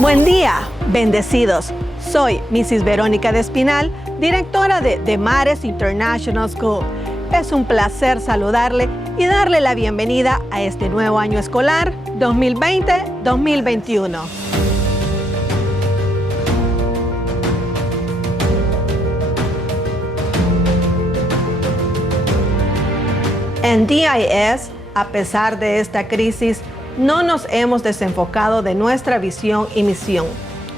Buen día, bendecidos. Soy Mrs. Verónica de Espinal, directora de Mares International School. Es un placer saludarle y darle la bienvenida a este nuevo año escolar 2020-2021. En DIS, a pesar de esta crisis, no nos hemos desenfocado de nuestra visión y misión.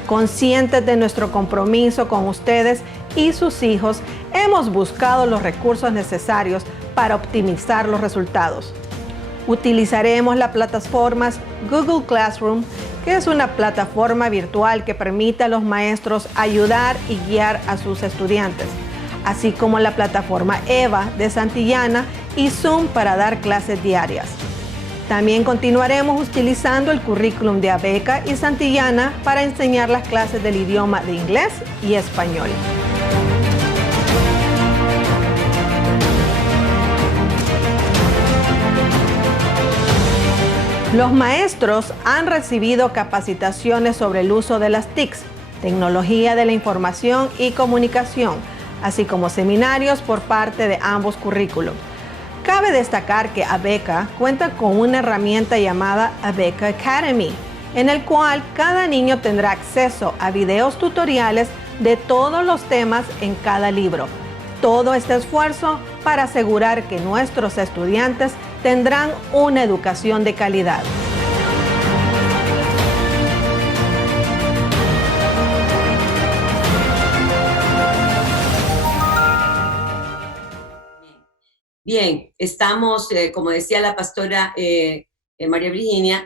Conscientes de nuestro compromiso con ustedes y sus hijos, hemos buscado los recursos necesarios para optimizar los resultados. Utilizaremos las plataformas Google Classroom, que es una plataforma virtual que permite a los maestros ayudar y guiar a sus estudiantes, así como la plataforma EVA de Santillana y Zoom para dar clases diarias. También continuaremos utilizando el currículum de Abeca y Santillana para enseñar las clases del idioma de inglés y español. Los maestros han recibido capacitaciones sobre el uso de las TICs, tecnología de la información y comunicación, así como seminarios por parte de ambos currículos. Cabe destacar que Abeca cuenta con una herramienta llamada Abeca Academy, en el cual cada niño tendrá acceso a videos tutoriales de todos los temas en cada libro. Todo este esfuerzo para asegurar que nuestros estudiantes tendrán una educación de calidad. Bien, estamos, como decía la pastora María Virginia,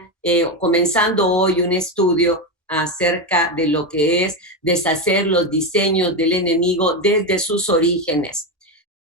comenzando hoy un estudio acerca de lo que es deshacer los diseños del enemigo desde sus orígenes.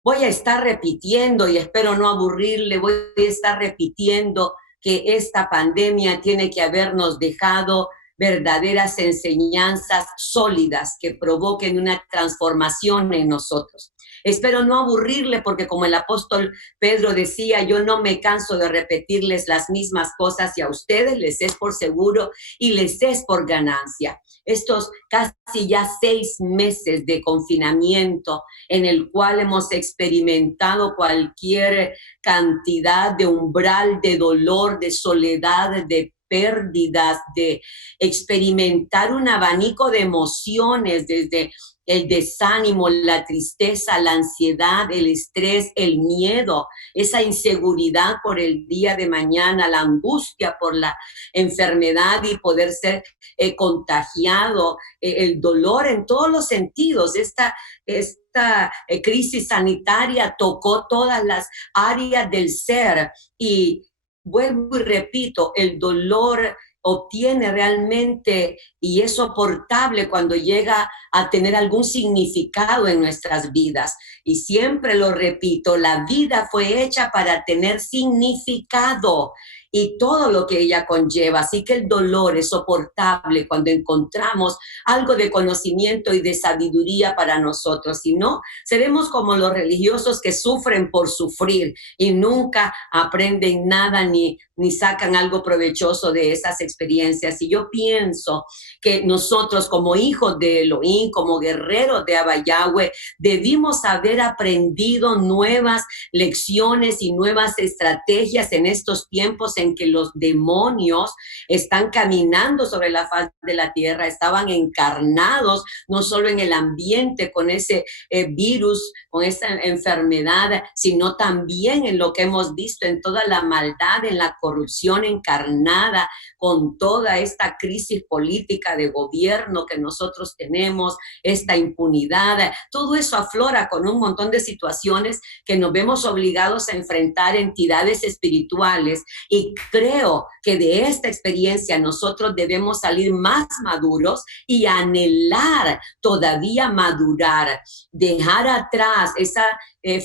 Voy a estar repitiendo, y espero no aburrirle, voy a estar repitiendo que esta pandemia tiene que habernos dejado verdaderas enseñanzas sólidas que provoquen una transformación en nosotros. Espero no aburrirle porque, como el apóstol Pedro decía, yo no me canso de repetirles las mismas cosas y a ustedes les es por seguro y les es por ganancia. Estos casi ya 6 meses de confinamiento en el cual hemos experimentado cualquier cantidad de umbral, de dolor, de soledad, de pérdidas, de experimentar un abanico de emociones desde el desánimo, la tristeza, la ansiedad, el estrés, el miedo, esa inseguridad por el día de mañana, la angustia por la enfermedad y poder ser contagiado, el dolor en todos los sentidos. Esta crisis sanitaria tocó todas las áreas del ser y vuelvo y repito, el dolor obtiene realmente y es soportable cuando llega a tener algún significado en nuestras vidas. Y siempre lo repito, la vida fue hecha para tener significado y todo lo que ella conlleva. Así que el dolor es soportable cuando encontramos algo de conocimiento y de sabiduría para nosotros. Si no, seremos como los religiosos que sufren por sufrir y nunca aprenden nada ni sacan algo provechoso de esas experiencias. Y yo pienso que nosotros como hijos de Elohim, como guerreros de Abba Yahweh, debimos haber aprendido nuevas lecciones y nuevas estrategias en estos tiempos en que los demonios están caminando sobre la faz de la tierra, estaban encarnados no solo en el ambiente con ese virus, con esa enfermedad, sino también en lo que hemos visto en toda la maldad, en la corrupción encarnada, con toda esta crisis política de gobierno que nosotros tenemos, esta impunidad, todo eso aflora con un montón de situaciones que nos vemos obligados a enfrentar entidades espirituales, y creo que de esta experiencia nosotros debemos salir más maduros y anhelar todavía madurar, dejar atrás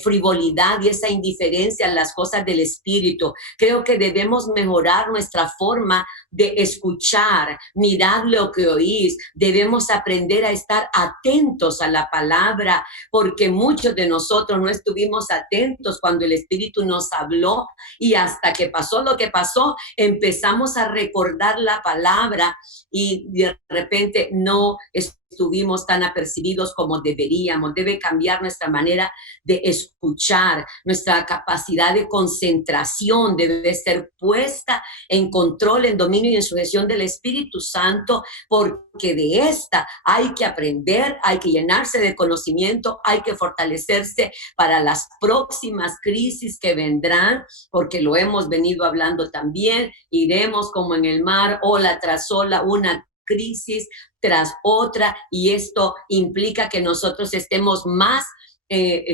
frivolidad y esa indiferencia a las cosas del Espíritu. Creo que debemos mejorar nuestra forma de escuchar. Mirad lo que oís. Debemos aprender a estar atentos a la palabra, porque muchos de nosotros no estuvimos atentos cuando el Espíritu nos habló, y hasta que pasó lo que pasó, empezamos a recordar la palabra y de repente no estuvimos tan apercibidos como deberíamos. Debe cambiar nuestra manera de escuchar, nuestra capacidad de concentración debe ser puesta en control, en dominio y en sujeción del Espíritu Santo, porque de esta hay que aprender, hay que llenarse de conocimiento, hay que fortalecerse para las próximas crisis que vendrán, porque lo hemos venido hablando también. Iremos como en el mar, ola tras ola, una crisis tras otra, y esto implica que nosotros estemos más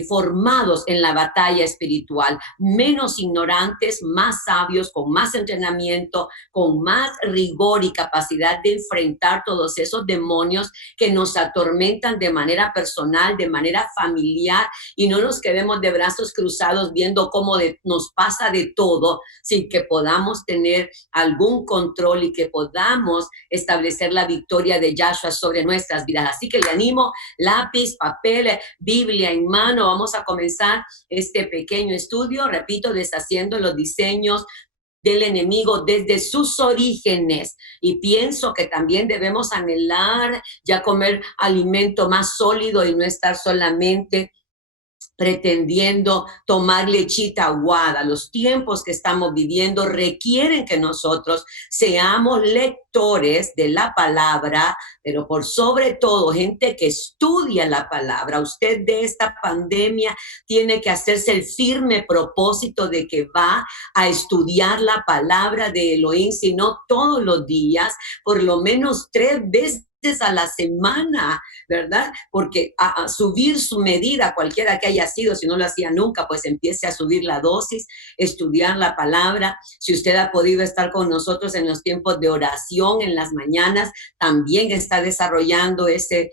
formados en la batalla espiritual, menos ignorantes, más sabios, con más entrenamiento, con más rigor y capacidad de enfrentar todos esos demonios que nos atormentan de manera personal, de manera familiar, y no nos quedemos de brazos cruzados viendo cómo nos pasa de todo, sin que podamos tener algún control y que podamos establecer la victoria de Yahshua sobre nuestras vidas. Así que le animo, lápiz, papel, Biblia en mano. Vamos a comenzar este pequeño estudio, repito, deshaciendo los diseños del enemigo desde sus orígenes. Y pienso que también debemos anhelar ya comer alimento más sólido y no estar solamente pretendiendo tomar lechita aguada. Los tiempos que estamos viviendo requieren que nosotros seamos lectores de la palabra, pero por sobre todo gente que estudia la palabra. Usted de esta pandemia tiene que hacerse el firme propósito de que va a estudiar la palabra de Elohim, si no todos los días, por lo menos 3 veces a la semana, ¿verdad? Porque a subir su medida, cualquiera que haya sido, si no lo hacía nunca, pues empiece a subir la dosis, estudiar la palabra. Si usted ha podido estar con nosotros en los tiempos de oración en las mañanas, también está desarrollando ese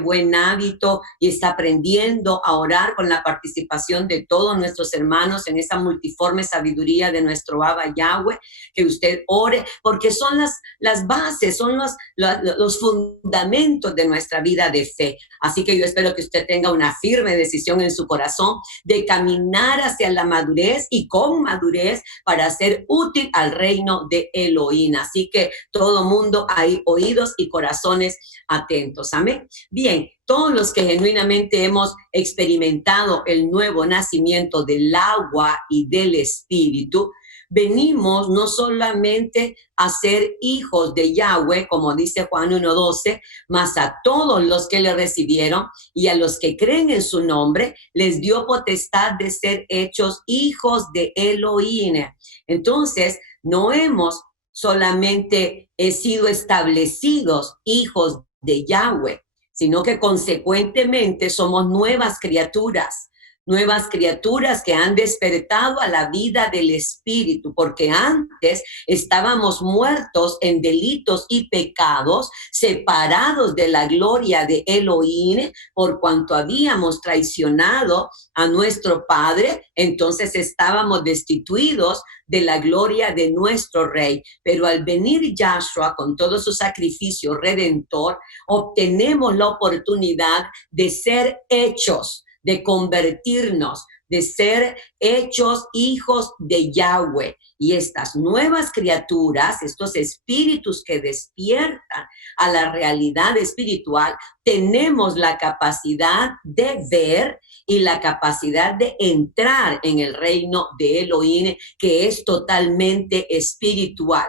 buen hábito y está aprendiendo a orar con la participación de todos nuestros hermanos en esa multiforme sabiduría de nuestro Abba Yahweh. Que usted ore, porque son las bases, son los fundamentos de nuestra vida de fe. Así que yo espero que usted tenga una firme decisión en su corazón de caminar hacia la madurez y con madurez para ser útil al reino de Elohim. Así que todo mundo, hay oídos y corazones atentos. Amén. Bien, todos los que genuinamente hemos experimentado el nuevo nacimiento del agua y del Espíritu, venimos no solamente a ser hijos de Yahweh, como dice Juan 1:12, mas a todos los que le recibieron y a los que creen en su nombre, les dio potestad de ser hechos hijos de Elohim. Entonces, no hemos solamente sido establecidos hijos de Yahweh, sino que consecuentemente somos nuevas criaturas que han despertado a la vida del Espíritu, porque antes estábamos muertos en delitos y pecados, separados de la gloria de Elohim, por cuanto habíamos traicionado a nuestro Padre. Entonces estábamos destituidos de la gloria de nuestro Rey. Pero al venir Yahshua con todo su sacrificio redentor, obtenemos la oportunidad de ser hechos, de convertirnos, de ser hechos hijos de Yahweh. Y estas nuevas criaturas, estos espíritus que despiertan a la realidad espiritual, tenemos la capacidad de ver y la capacidad de entrar en el reino de Elohim, que es totalmente espiritual.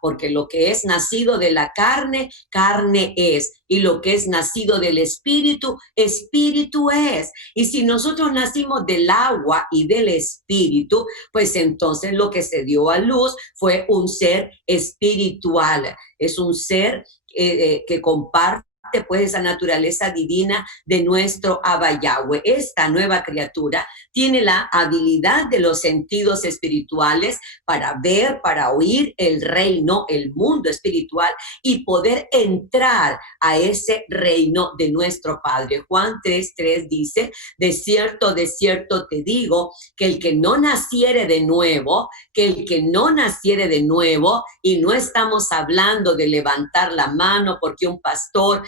Porque lo que es nacido de la carne, carne es, y lo que es nacido del espíritu, espíritu es. Y si nosotros nacimos del agua y del espíritu, pues entonces lo que se dio a luz fue un ser espiritual, es un ser que comparte pues esa naturaleza divina de nuestro Abba Yahweh. Esta nueva criatura tiene la habilidad de los sentidos espirituales para ver, para oír el reino, el mundo espiritual y poder entrar a ese reino de nuestro Padre. Juan 3:3 dice: de cierto te digo, que el que no naciere de nuevo, y no estamos hablando de levantar la mano porque un pastor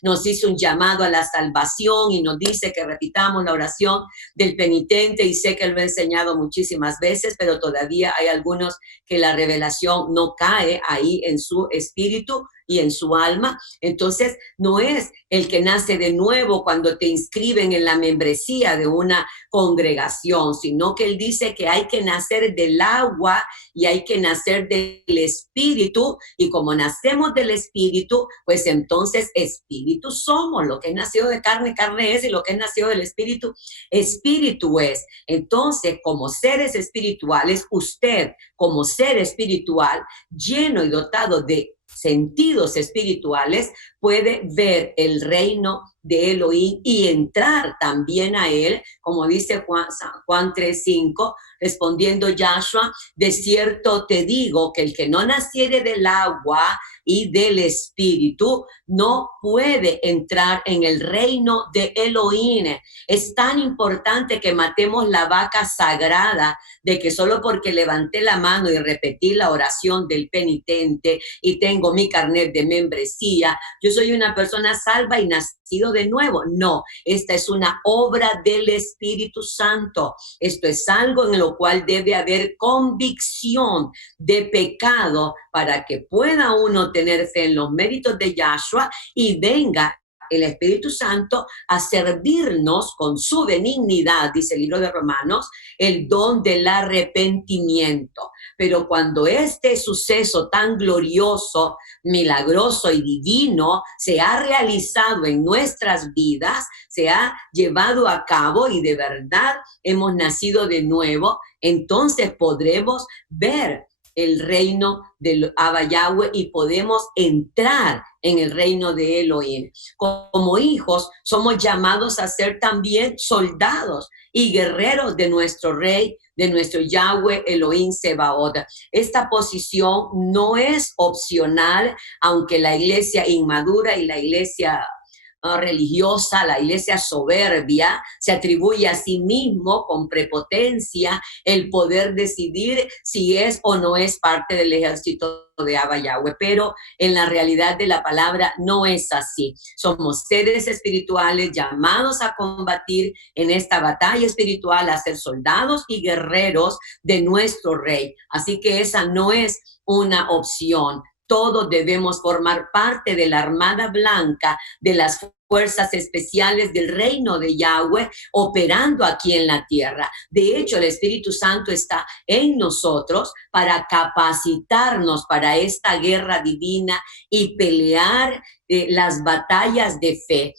nos hizo un llamado a la salvación y nos dice que repitamos la oración del penitente, y sé que lo he enseñado muchísimas veces, pero todavía hay algunos que la revelación no cae ahí en su espíritu y en su alma. Entonces, no es el que nace de nuevo cuando te inscriben en la membresía de una congregación, sino que él dice que hay que nacer del agua y hay que nacer del espíritu, y como nacemos del espíritu, pues entonces espíritu somos. Lo que es nacido de carne, carne es, y lo que es nacido del espíritu, espíritu es. Entonces, como seres espirituales, usted como ser espiritual, lleno y dotado de sentidos espirituales, puede ver el reino de Elohim y entrar también a él, como dice Juan 3:5, respondiendo Yahshua: de cierto te digo que el que no naciere del agua y del espíritu no puede entrar en el reino de Elohim. Es tan importante que matemos la vaca sagrada de que solo porque levanté la mano y repetí la oración del penitente y tengo mi carnet de membresía, yo soy una persona salva y nacido de nuevo. No, esta es una obra del Espíritu Santo. Esto es algo en lo cual debe haber convicción de pecado para que pueda uno tener fe en los méritos de Yahshua y venga el Espíritu Santo a servirnos con su benignidad, dice el libro de Romanos, el don del arrepentimiento. Pero cuando este suceso tan glorioso, milagroso y divino se ha realizado en nuestras vidas, se ha llevado a cabo y de verdad hemos nacido de nuevo, entonces podremos ver el reino del Abba Yahweh y podemos entrar en el reino de Elohim. Como hijos somos llamados a ser también soldados y guerreros de nuestro rey, de nuestro Yahweh Elohim Sebaot. Esta posición no es opcional, aunque la iglesia inmadura y la iglesia religiosa, la iglesia soberbia, se atribuye a sí mismo con prepotencia el poder decidir si es o no es parte del ejército de Abba Yahweh, pero en la realidad de la palabra no es así. Somos seres espirituales llamados a combatir en esta batalla espiritual, a ser soldados y guerreros de nuestro rey. Así que esa no es una opción. Todos debemos formar parte de la Armada Blanca, de las fuerzas especiales del reino de Yahweh operando aquí en la tierra. De hecho, el Espíritu Santo está en nosotros para capacitarnos para esta guerra divina y pelear las batallas de fe,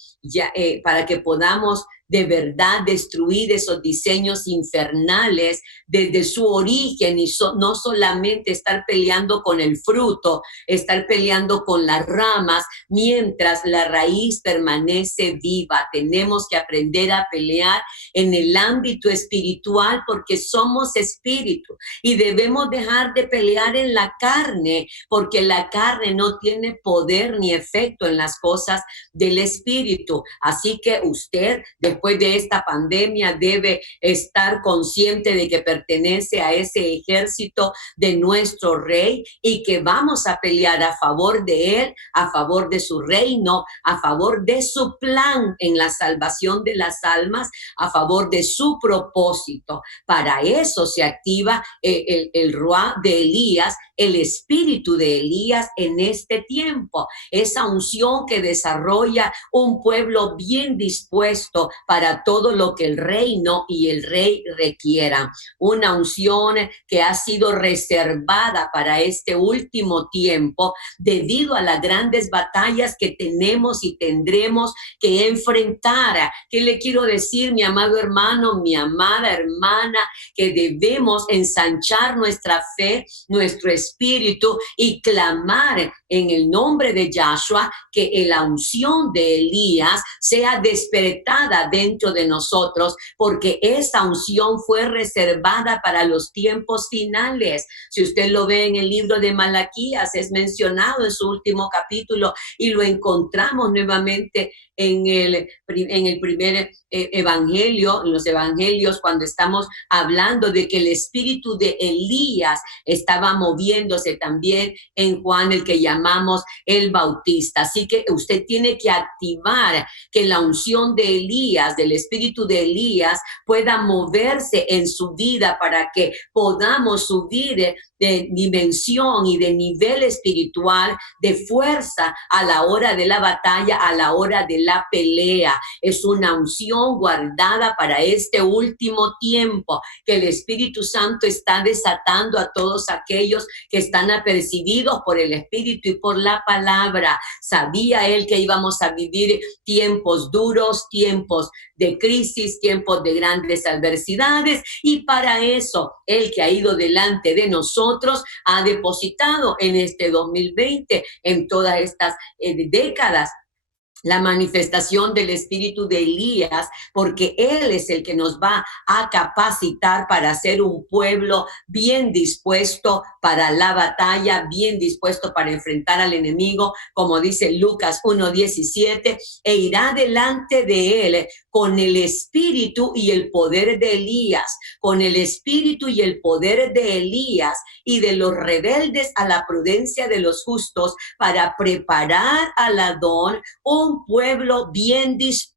para que podamos de verdad destruir esos diseños infernales desde su origen y no solamente estar peleando con el fruto, estar peleando con las ramas mientras la raíz permanece viva. Tenemos que aprender a pelear en el ámbito espiritual porque somos espíritu y debemos dejar de pelear en la carne porque la carne no tiene poder ni efecto en las cosas del espíritu. Así que usted, después de esta pandemia, debe estar consciente de que pertenece a ese ejército de nuestro rey y que vamos a pelear a favor de él, a favor de su reino, a favor de su plan en la salvación de las almas, a favor de su propósito. Para eso se activa el Ruá de Elías, el espíritu de Elías en este tiempo, esa unción que desarrolla un pueblo bien dispuesto para para todo lo que el reino y el rey requieran. Una unción que ha sido reservada para este último tiempo debido a las grandes batallas que tenemos y tendremos que enfrentar. ¿Qué le quiero decir, mi amado hermano, mi amada hermana? Que debemos ensanchar nuestra fe, nuestro espíritu y clamar en el nombre de Yahshua que la unción de Elías sea despertada dentro de nosotros, porque esa unción fue reservada para los tiempos finales. Si usted lo ve en el libro de Malaquías, es mencionado en su último capítulo y lo encontramos nuevamente en el primer evangelio, en los evangelios, cuando estamos hablando de que el espíritu de Elías estaba moviéndose también en Juan, el que llamamos el Bautista. Así que usted tiene que activar que la unción de Elías, del espíritu de Elías, pueda moverse en su vida para que podamos subir de dimensión y de nivel espiritual, de fuerza a la hora de la batalla, a la hora de la pelea. Es una unción guardada para este último tiempo que el Espíritu Santo está desatando a todos aquellos que están apercibidos por el Espíritu y por la palabra. Sabía él que íbamos a vivir tiempos duros, tiempos de crisis, tiempos de grandes adversidades, y para eso el que ha ido delante de nosotros ha depositado en este 2020, en todas estas décadas, la manifestación del espíritu de Elías, porque él es el que nos va a capacitar para ser un pueblo bien dispuesto para la batalla, bien dispuesto para enfrentar al enemigo, como dice Lucas 1:17, e irá delante de él con el espíritu y el poder de Elías, con el espíritu y el poder de Elías y de los rebeldes a la prudencia de los justos, para preparar al Adón un pueblo bien dispuesto.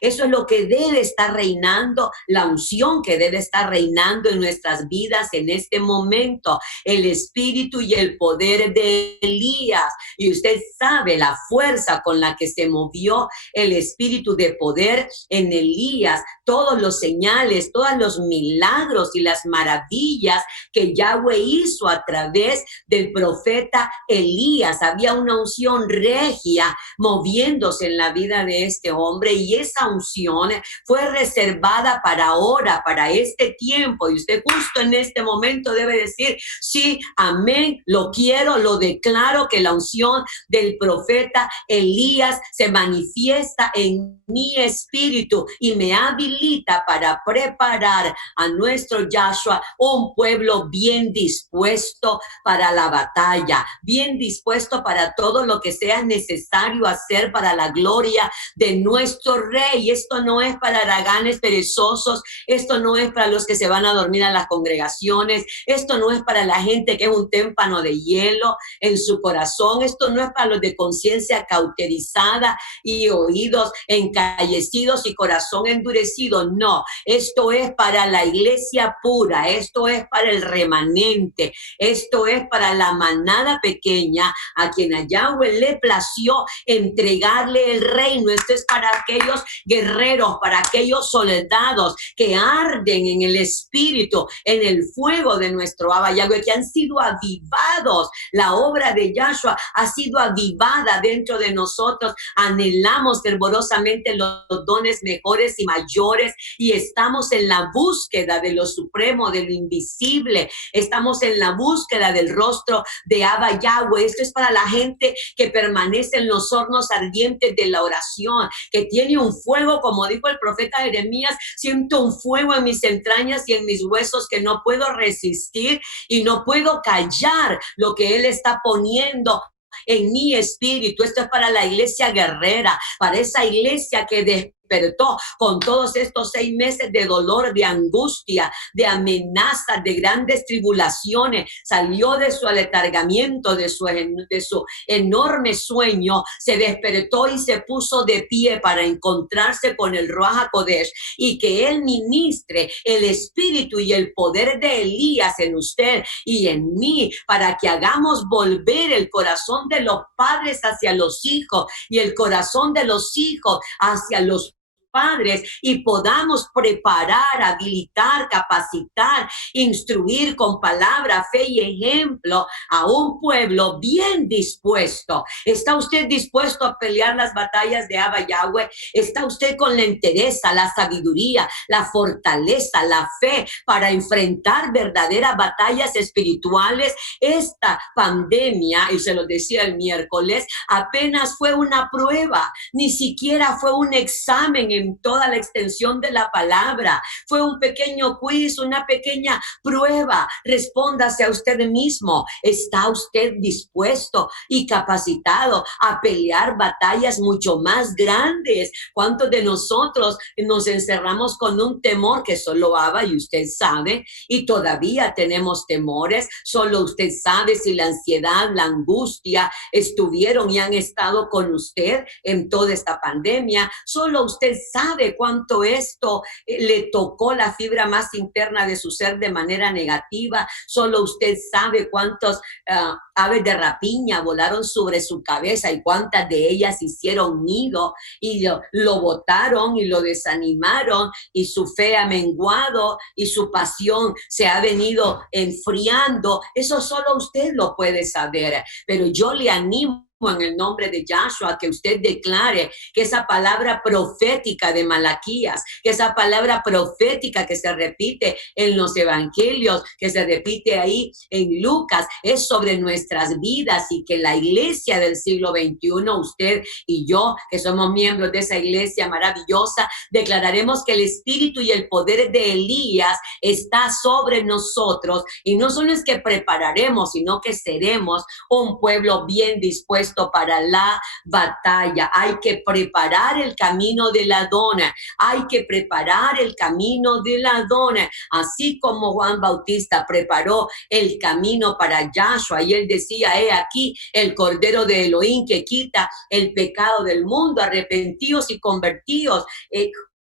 Eso es lo que debe estar reinando, la unción que debe estar reinando en nuestras vidas en este momento, el espíritu y el poder de Elías. Y usted sabe la fuerza con la que se movió el espíritu de poder en Elías, todos los señales, todos los milagros y las maravillas que Yahweh hizo a través del profeta Elías. Había una unción regia moviéndose en la vida de este hombre, y esa unción fue reservada para ahora, para este tiempo, y usted justo en este momento debe decir: sí, amén, lo quiero, lo declaro, que la unción del profeta Elías se manifiesta en mi espíritu y me habilita para preparar a nuestro Yahshua un pueblo bien dispuesto para la batalla, bien dispuesto para todo lo que sea necesario hacer para la gloria de nuestro Rey. Esto no es para haraganes perezosos, esto no es para los que se van a dormir a las congregaciones, esto no es para la gente que es un témpano de hielo en su corazón, esto no es para los de conciencia cauterizada y oídos encallecidos y corazón endurecido. No, esto es para la iglesia pura, esto es para el remanente, esto es para la manada pequeña a quien a Yahweh le plació entregarle el reino. Esto es para aquellos guerreros, para aquellos soldados que arden en el espíritu, en el fuego de nuestro Abba Yahweh, que han sido avivados. La obra de Yahshua ha sido avivada dentro de nosotros. Anhelamos fervorosamente los dones mejores y mayores, y estamos en la búsqueda de lo supremo, de lo invisible. Estamos en la búsqueda del rostro de Abba Yahweh. Esto es para la gente que permanece en los hornos ardientes de la oración, que tiene un fuego, como dijo el profeta Jeremías: siento un fuego en mis entrañas y en mis huesos que no puedo resistir y no puedo callar lo que Él está poniendo en mi espíritu. Esto es para la iglesia guerrera, para esa iglesia que despertó con todos estos 6 meses de dolor, de angustia, de amenazas, de grandes tribulaciones. Salió de su aletargamiento, de su enorme sueño, se despertó y se puso de pie para encontrarse con el Ruach HaKodesh, y que Él ministre el espíritu y el poder de Elías en usted y en mí, para que hagamos volver el corazón de los padres hacia los hijos y el corazón de los hijos hacia los padres y podamos preparar, habilitar, capacitar, instruir con palabra, fe y ejemplo a un pueblo bien dispuesto. ¿Está usted dispuesto a pelear las batallas de Abba Yahweh? ¿Está usted con la entereza, la sabiduría, la fortaleza, la fe para enfrentar verdaderas batallas espirituales? Esta pandemia, y se lo decía el miércoles, apenas fue una prueba, ni siquiera fue un examen en toda la extensión de la palabra. Fue un pequeño quiz, una pequeña prueba. Respóndase a usted mismo. ¿Está usted dispuesto y capacitado a pelear batallas mucho más grandes? ¿Cuántos de nosotros nos encerramos con un temor que solo Abba y usted sabe? Y todavía tenemos temores. Solo usted sabe si la ansiedad, la angustia estuvieron y han estado con usted en toda esta pandemia. Solo usted sabe cuánto esto le tocó la fibra más interna de su ser de manera negativa. Solo usted sabe cuántos aves de rapiña volaron sobre su cabeza y cuántas de ellas hicieron nido y lo botaron y lo desanimaron, y su fe ha menguado y su pasión se ha venido enfriando. Eso solo usted lo puede saber, pero yo le animo en el nombre de Yahshua que usted declare que esa palabra profética de Malaquías, que esa palabra profética que se repite en los evangelios, que se repite ahí en Lucas, es sobre nuestras vidas, y que la iglesia del siglo XXI, usted y yo, que somos miembros de esa iglesia maravillosa, declararemos que el espíritu y el poder de Elías está sobre nosotros, y no solo es que prepararemos, sino que seremos un pueblo bien dispuesto para la batalla. Hay que preparar el camino del Adón, hay que preparar el camino del Adón, así como Juan Bautista preparó el camino para Yahshua, y él decía: he aquí el Cordero de Elohim que quita el pecado del mundo, arrepentíos y convertíos.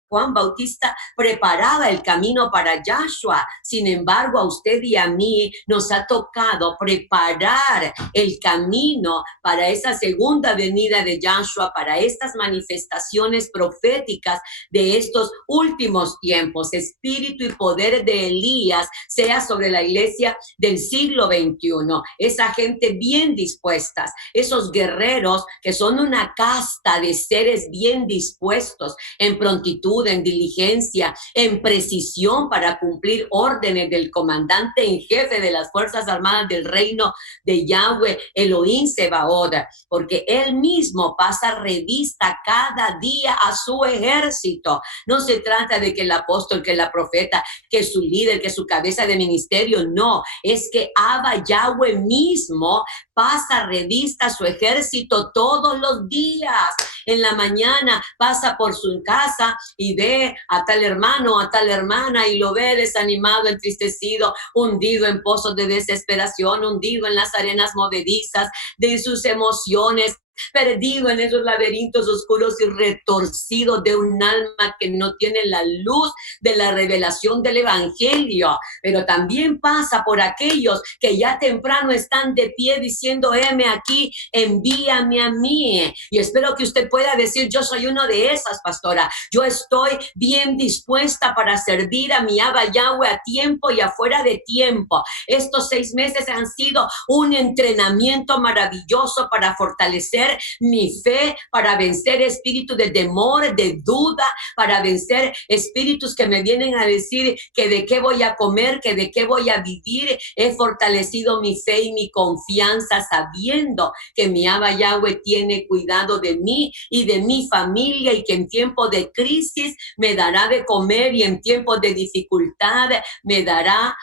Juan Bautista preparaba el camino para Yahshua. Sin embargo, a usted y a mí nos ha tocado preparar el camino para esa segunda venida de Yahshua, para estas manifestaciones proféticas de estos últimos tiempos. Espíritu y poder de Elías sea sobre la iglesia del siglo XXI. Esa gente bien dispuestas, esos guerreros que son una casta de seres bien dispuestos, en prontitud, en diligencia, en precisión para cumplir órdenes del comandante en jefe de las Fuerzas Armadas del reino de Yahweh, Elohim Sebaot, porque él mismo pasa revista cada día a su ejército. No se trata de que el apóstol, que la profeta, que su líder, que su cabeza de ministerio, no, es que Abba Yahweh mismo pasa revista a su ejército todos los días. En la mañana pasa por su casa y ve a tal hermano, a tal hermana, y lo ve desanimado, entristecido, hundido en pozos de desesperación, hundido en las arenas movedizas de sus emociones, perdido en esos laberintos oscuros y retorcidos de un alma que no tiene la luz de la revelación del evangelio. Pero también pasa por aquellos que ya temprano están de pie diciendo: heme aquí, envíame a mí. Y espero que usted pueda decir: yo soy uno de esas, pastora. Yo estoy bien dispuesta para servir a mi Abba Yahweh a tiempo y afuera de tiempo. Estos 6 meses han sido un entrenamiento maravilloso para fortalecer mi fe, para vencer espíritus de temor, de duda, para vencer espíritus que me vienen a decir que de qué voy a comer, que de qué voy a vivir. He fortalecido mi fe y mi confianza sabiendo que mi Abba Yahweh tiene cuidado de mí y de mi familia, y que en tiempo de crisis me dará de comer, y en tiempos de dificultad me dará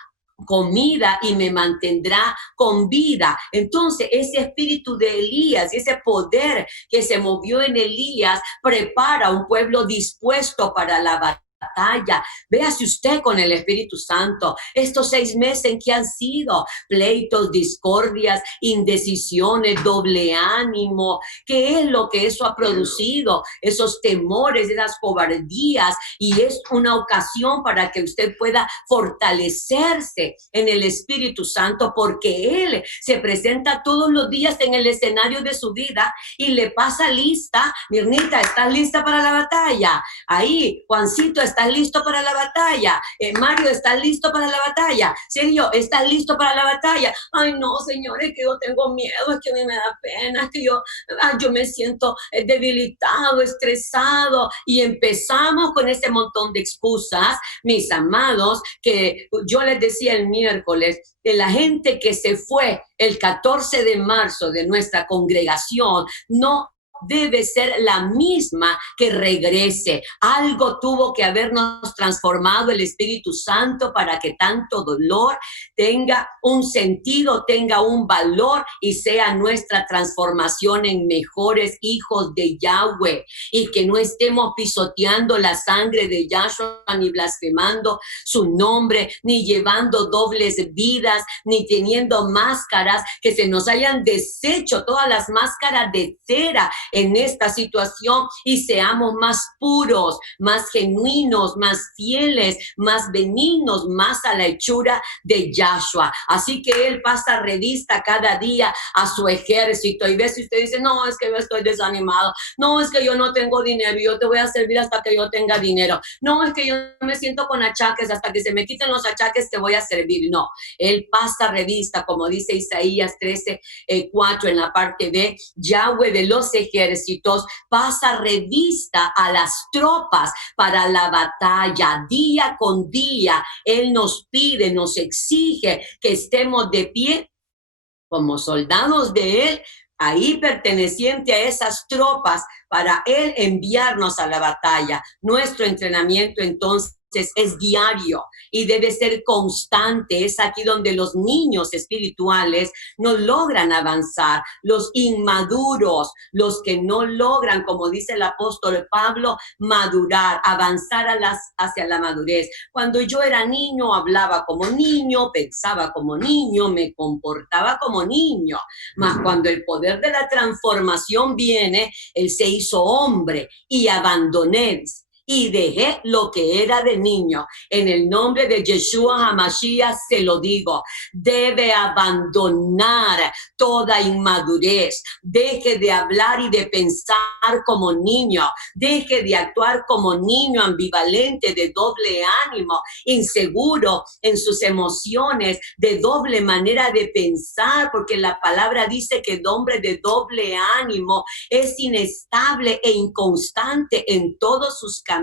comida y me mantendrá con vida. Entonces, ese espíritu de Elías y ese poder que se movió en Elías prepara un pueblo dispuesto para la batalla. batalla. Véase usted con el Espíritu Santo. Estos 6 meses en que han sido pleitos, discordias, indecisiones, doble ánimo. ¿Qué es lo que eso ha producido? Esos temores, esas cobardías. Y es una ocasión para que usted pueda fortalecerse en el Espíritu Santo, porque Él se presenta todos los días en el escenario de su vida y le pasa lista. Mirnita, ¿estás lista para la batalla? Ahí, Juancito, ¿estás listo para la batalla? Mario, ¿estás listo para la batalla? Sergio, ¿estás listo para la batalla? Ay, no, señores, que yo tengo miedo, es que a mí me da pena, es que yo me siento debilitado, estresado, y empezamos con ese montón de excusas, mis amados, que yo les decía el miércoles, de la gente que se fue el 14 de marzo de nuestra congregación, no debe ser la misma que regrese. Algo tuvo que habernos transformado el Espíritu Santo para que tanto dolor tenga un sentido, tenga un valor y sea nuestra transformación en mejores hijos de Yahweh, y que no estemos pisoteando la sangre de Yahshua, ni blasfemando su nombre, ni llevando dobles vidas, ni teniendo máscaras, que se nos hayan deshecho todas las máscaras de cera en esta situación, y seamos más puros, más genuinos, más fieles, más benignos, más a la hechura de Yahshua. Así que Él pasa revista cada día a su ejército, y ve si usted dice, no, es que yo estoy desanimado, no, es que yo no tengo dinero, yo te voy a servir hasta que yo tenga dinero, no, es que yo me siento con achaques, hasta que se me quiten los achaques te voy a servir. No, Él pasa revista, como dice Isaías 13:4 en la parte B. Yahweh de los ejércitos pasa revista a las tropas para la batalla. Día con día Él nos pide, nos exige que estemos de pie como soldados de Él, ahí perteneciente a esas tropas, para Él enviarnos a la batalla. Nuestro entrenamiento entonces es diario y debe ser constante. Es aquí donde los niños espirituales no logran avanzar, los inmaduros, los que no logran, como dice el apóstol Pablo, madurar, avanzar hacia la madurez. Cuando yo era niño, hablaba como niño, pensaba como niño, me comportaba como niño. Mas cuando el poder de la transformación viene, Él se hizo hombre y abandoné y dejé lo que era de niño. En el nombre de Yeshua HaMashiach se lo digo, debe abandonar toda inmadurez, deje de hablar y de pensar como niño, deje de actuar como niño ambivalente, de doble ánimo, inseguro en sus emociones, de doble manera de pensar, porque la palabra dice que el hombre de doble ánimo es inestable e inconstante en todos sus caminos.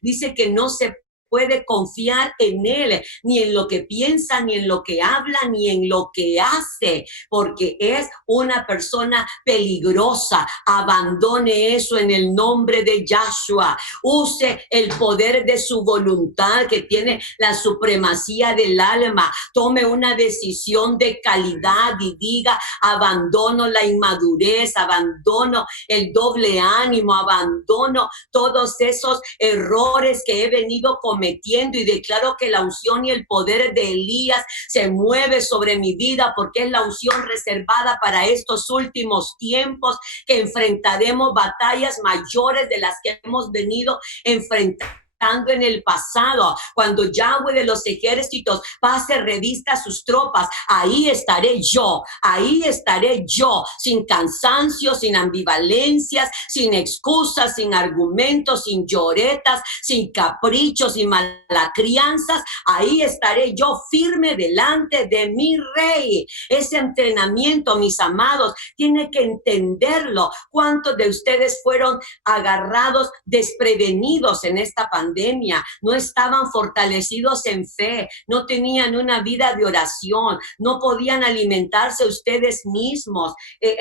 Dice que no se puede confiar en Él, ni en lo que piensa, ni en lo que habla, ni en lo que hace, porque es una persona peligrosa. Abandone eso en el nombre de Yahshua. Use el poder de su voluntad, que tiene la supremacía del alma. Tome una decisión de calidad y diga, abandono la inmadurez, abandono el doble ánimo, abandono todos esos errores que he venido cometiendo, y declaro que la unción y el poder de Elías se mueve sobre mi vida, porque es la unción reservada para estos últimos tiempos, que enfrentaremos batallas mayores de las que hemos venido enfrentando en el pasado. Cuando Yahweh de los ejércitos pase revista a sus tropas, ahí estaré yo, sin cansancio, sin ambivalencias, sin excusas, sin argumentos, sin lloretas, sin caprichos, sin malacrianzas. Ahí estaré yo firme delante de mi rey. Ese entrenamiento, mis amados, tiene que entenderlo. ¿Cuántos de ustedes fueron agarrados desprevenidos en esta pandemia? No estaban fortalecidos en fe, no tenían una vida de oración, no podían alimentarse ustedes mismos,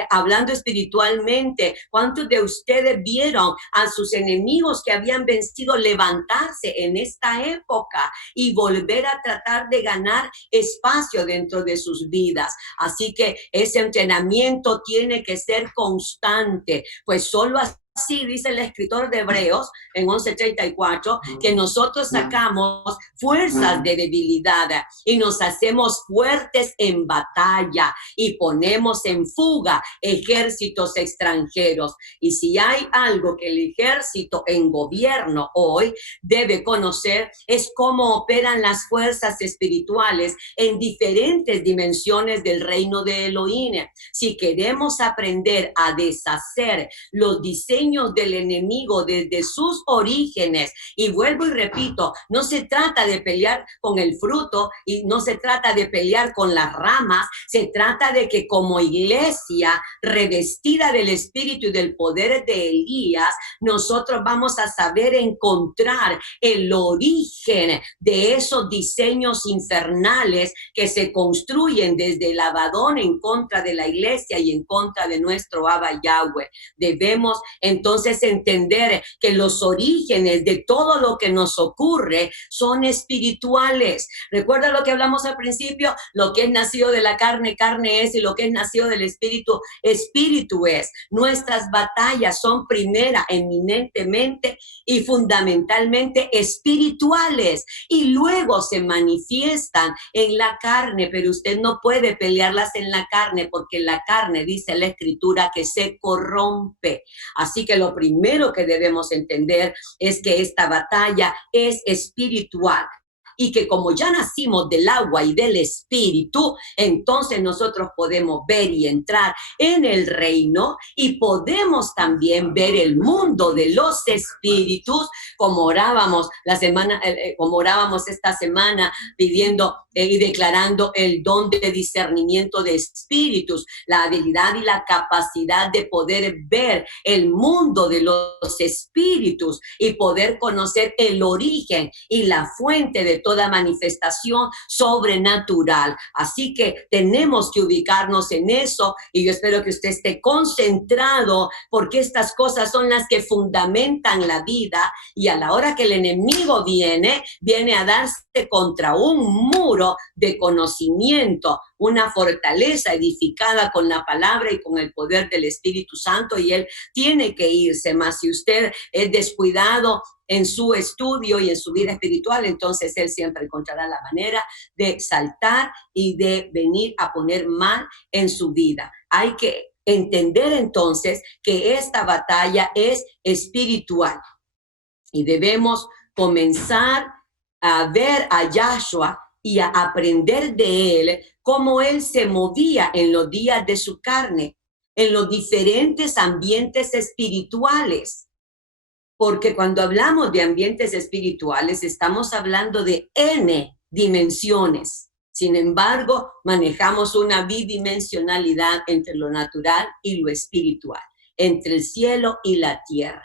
hablando espiritualmente. ¿Cuántos de ustedes vieron a sus enemigos que habían vencido levantarse en esta época y volver a tratar de ganar espacio dentro de sus vidas? Así que ese entrenamiento tiene que ser constante, pues solo así así, dice el escritor de Hebreos en 11:34, que nosotros sacamos fuerzas de debilidad y nos hacemos fuertes en batalla y ponemos en fuga ejércitos extranjeros. Y si hay algo que el ejército en gobierno hoy debe conocer, es cómo operan las fuerzas espirituales en diferentes dimensiones del reino de Elohim. Si queremos aprender a deshacer los diseños del enemigo desde sus orígenes, y vuelvo y repito, no se trata de pelear con el fruto y no se trata de pelear con las ramas, se trata de que como iglesia revestida del espíritu y del poder de Elías, nosotros vamos a saber encontrar el origen de esos diseños infernales que se construyen desde el Abadón en contra de la iglesia y en contra de nuestro Abba Yahweh. Debemos entonces entender que los orígenes de todo lo que nos ocurre son espirituales. Recuerda lo que hablamos al principio, lo que es nacido de la carne, carne es, y lo que es nacido del espíritu, espíritu es. Nuestras batallas son primera, eminentemente y fundamentalmente espirituales, y luego se manifiestan en la carne, pero usted no puede pelearlas en la carne porque la carne, dice la escritura, que se corrompe. Así que lo primero que debemos entender es que esta batalla es espiritual. Y que como ya nacimos del agua y del espíritu, entonces nosotros podemos ver y entrar en el reino y podemos también ver el mundo de los espíritus, como orábamos como orábamos esta semana pidiendo y declarando el don de discernimiento de espíritus, la habilidad y la capacidad de poder ver el mundo de los espíritus y poder conocer el origen y la fuente de toda manifestación sobrenatural. Así que tenemos que ubicarnos en eso, y yo espero que usted esté concentrado, porque estas cosas son las que fundamentan la vida, y a la hora que el enemigo viene a darse contra un muro de conocimiento, una fortaleza edificada con la palabra y con el poder del Espíritu Santo, y él tiene que irse. Más si usted es descuidado en su estudio y en su vida espiritual, entonces él siempre encontrará la manera de saltar y de venir a poner mal en su vida. Hay que entender entonces que esta batalla es espiritual y debemos comenzar a ver a Yahshua y a aprender de él cómo él se movía en los días de su carne, en los diferentes ambientes espirituales. Porque cuando hablamos de ambientes espirituales, estamos hablando de N dimensiones. Sin embargo, manejamos una bidimensionalidad entre lo natural y lo espiritual, entre el cielo y la tierra.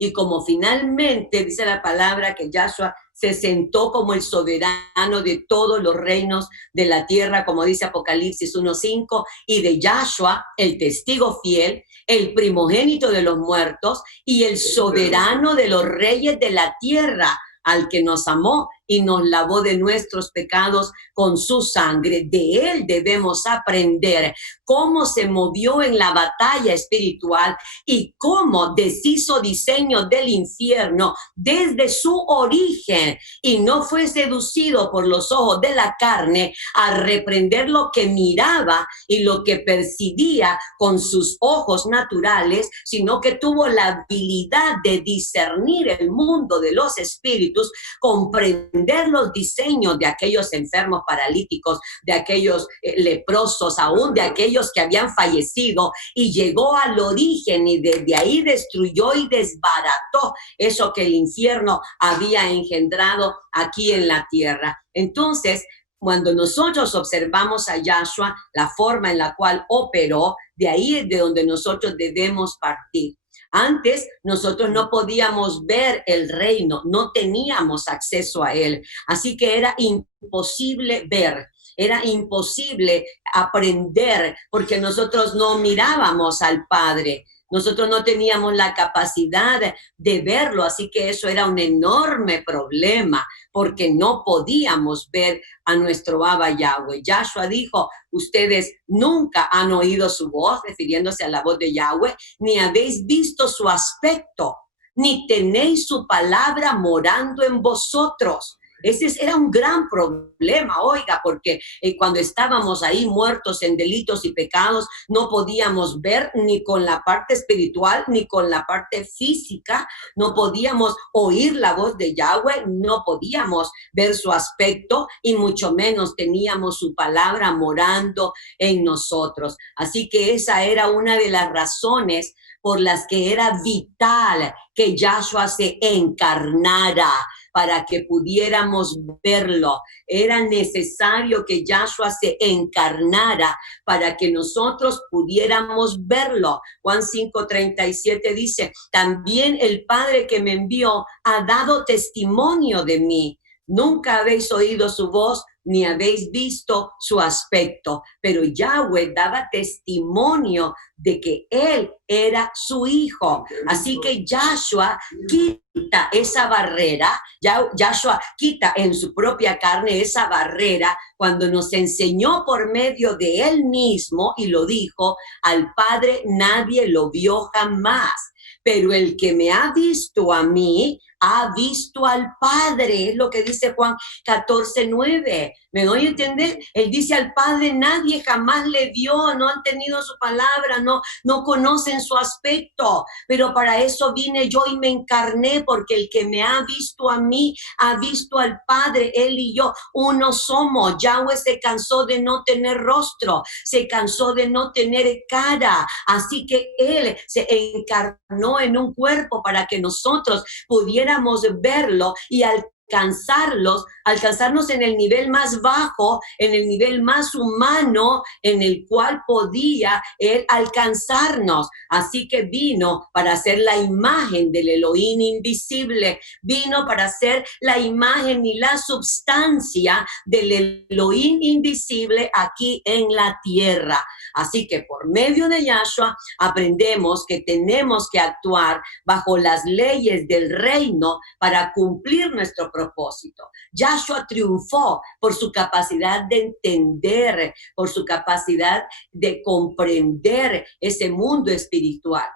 Y como finalmente dice la palabra que Yahshua se sentó como el soberano de todos los reinos de la tierra, como dice Apocalipsis 1:5, y de Yahshua, el testigo fiel, el primogénito de los muertos y el soberano de los reyes de la tierra, al que nos amó y nos lavó de nuestros pecados con su sangre. De él debemos aprender cómo se movió en la batalla espiritual y cómo deshizo diseños del infierno desde su origen y no fue seducido por los ojos de la carne a reprender lo que miraba y lo que percibía con sus ojos naturales, sino que tuvo la habilidad de discernir el mundo de los espíritus, comprender los diseños de aquellos enfermos paralíticos, de aquellos leprosos, aún de aquellos que habían fallecido, y llegó al origen y desde ahí destruyó y desbarató eso que el infierno había engendrado aquí en la tierra. Entonces, cuando nosotros observamos a Yahshua, la forma en la cual operó, de ahí es de donde nosotros debemos partir. Antes nosotros no podíamos ver el reino, no teníamos acceso a él, así que era imposible ver, era imposible aprender, porque nosotros no mirábamos al Padre. Nosotros no teníamos la capacidad de verlo, así que eso era un enorme problema, porque no podíamos ver a nuestro Abba Yahweh. Yahshua dijo, ustedes nunca han oído su voz, refiriéndose a la voz de Yahweh, ni habéis visto su aspecto, ni tenéis su palabra morando en vosotros. Ese era un gran problema, oiga, porque cuando estábamos ahí muertos en delitos y pecados, no podíamos ver ni con la parte espiritual, ni con la parte física, no podíamos oír la voz de Yahweh, no podíamos ver su aspecto y mucho menos teníamos su palabra morando en nosotros. Así que esa era una de las razones por las que era vital que Yahshua se encarnara para que pudiéramos verlo. Era necesario que Yahshua se encarnara para que nosotros pudiéramos verlo. Juan 5:37 dice, también el Padre que me envió ha dado testimonio de mí. Nunca habéis oído su voz, ni habéis visto su aspecto, pero Yahweh daba testimonio de que él era su hijo. Así que Yahshua quita esa barrera, Yahshua quita en su propia carne esa barrera cuando nos enseñó por medio de él mismo y lo dijo, al Padre nadie lo vio jamás. Pero el que me ha visto a mí, ha visto al Padre, es lo que dice Juan 14:9. ¿Me doy a entender? Él dice al Padre, nadie jamás le vio, no han tenido su palabra, no conocen su aspecto, pero para eso vine yo y me encarné, porque el que me ha visto a mí, ha visto al Padre. Él y yo, uno somos. Yahweh se cansó de no tener rostro, se cansó de no tener cara, así que él se encarnó en un cuerpo para que nosotros pudiéramos verlo y alcanzarnos en el nivel más bajo, en el nivel más humano, en el cual podía él alcanzarnos. Así que vino para ser la imagen del Elohim invisible, vino para ser la imagen y la substancia del Elohim invisible aquí en la tierra. Así que por medio de Yahshua aprendemos que tenemos que actuar bajo las leyes del reino para cumplir nuestro propósito. Yahshua triunfó por su capacidad de entender, por su capacidad de comprender ese mundo espiritual.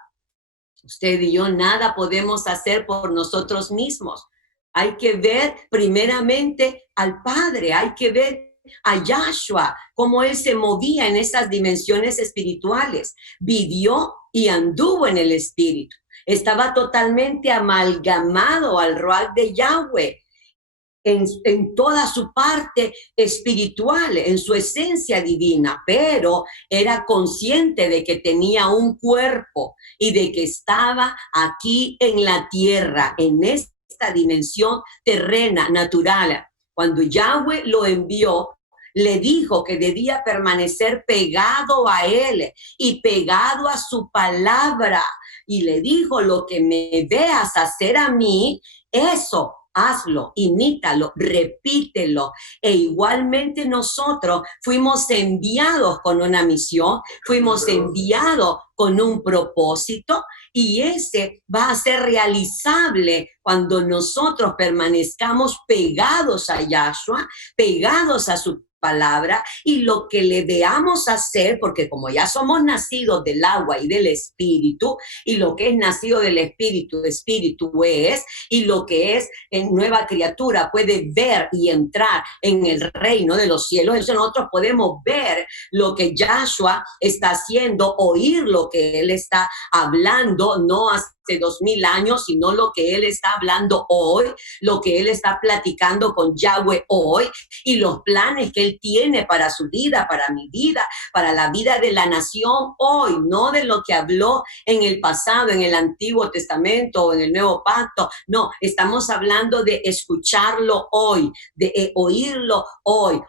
Usted y yo nada podemos hacer por nosotros mismos. Hay que ver primeramente al Padre, hay que ver a Yahshua, cómo él se movía en esas dimensiones espirituales, vivió y anduvo en el espíritu, estaba totalmente amalgamado al Ruach de Yahweh en toda su parte espiritual, en su esencia divina, pero era consciente de que tenía un cuerpo y de que estaba aquí en la tierra, en esta dimensión terrena, natural. Cuando Yahweh lo envió, le dijo que debía permanecer pegado a él y pegado a su palabra. Y le dijo, lo que me veas hacer a mí, eso hazlo, imítalo, repítelo. E igualmente nosotros fuimos enviados con una misión, fuimos enviados con un propósito, y ese va a ser realizable cuando nosotros permanezcamos pegados a Yahshua, pegados a su palabra, y lo que le veamos hacer, porque como ya somos nacidos del agua y del espíritu, y lo que es nacido del espíritu, espíritu es, y lo que es en nueva criatura puede ver y entrar en el reino de los cielos. Eso nosotros podemos ver lo que Yahshua está haciendo, oír lo que él está hablando, no hace 2000 años, sino lo que él está hablando hoy, lo que él está platicando con Yahweh hoy, y los planes que él tiene para su vida, para mi vida, para la vida de la nación hoy, no de lo que habló en el pasado, en el Antiguo Testamento o en el Nuevo Pacto. No, estamos hablando de escucharlo hoy, de oírlo hoy.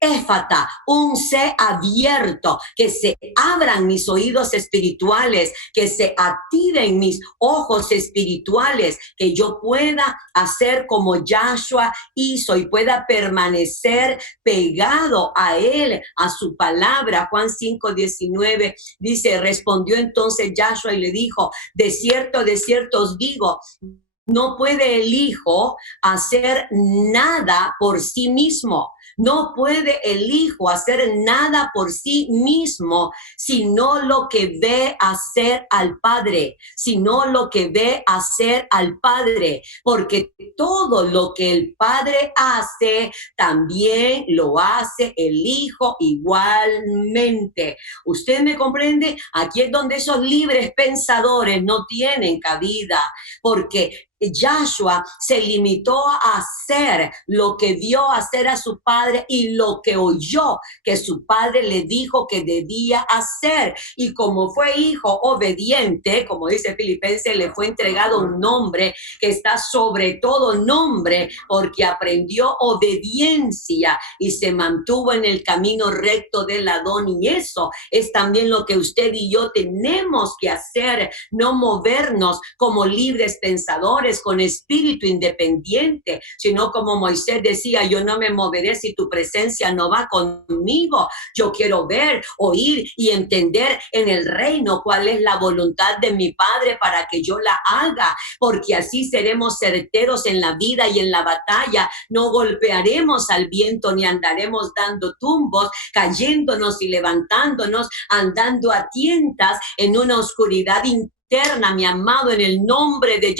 éfata, un sé abierto, que se abran mis oídos espirituales, que se activen mis ojos espirituales, que yo pueda hacer como Yahshua hizo y pueda permanecer pegado a él, a su palabra. Juan 5:19 dice, respondió entonces Yahshua y le dijo, de cierto os digo, no puede el Hijo hacer nada por sí mismo. No puede el Hijo hacer nada por sí mismo, sino lo que ve hacer al Padre, sino lo que ve hacer al Padre, porque todo lo que el Padre hace, también lo hace el Hijo igualmente. ¿Usted me comprende? Aquí es donde esos libres pensadores no tienen cabida, porque Yahshua se limitó a hacer lo que vio hacer a su padre y lo que oyó que su padre le dijo que debía hacer. Y como fue hijo obediente, como dice Filipenses, le fue entregado un nombre que está sobre todo nombre, porque aprendió obediencia y se mantuvo en el camino recto del Adón. Y eso es también lo que usted y yo tenemos que hacer, no movernos como libres pensadores con espíritu independiente, sino como Moisés decía, yo no me moveré si tu presencia no va conmigo. Yo quiero ver, oír y entender en el reino cuál es la voluntad de mi Padre para que yo la haga, porque así seremos certeros en la vida y en la batalla. No golpearemos al viento ni andaremos dando tumbos, cayéndonos y levantándonos, andando a tientas en una oscuridad interna, mi amado, en el nombre de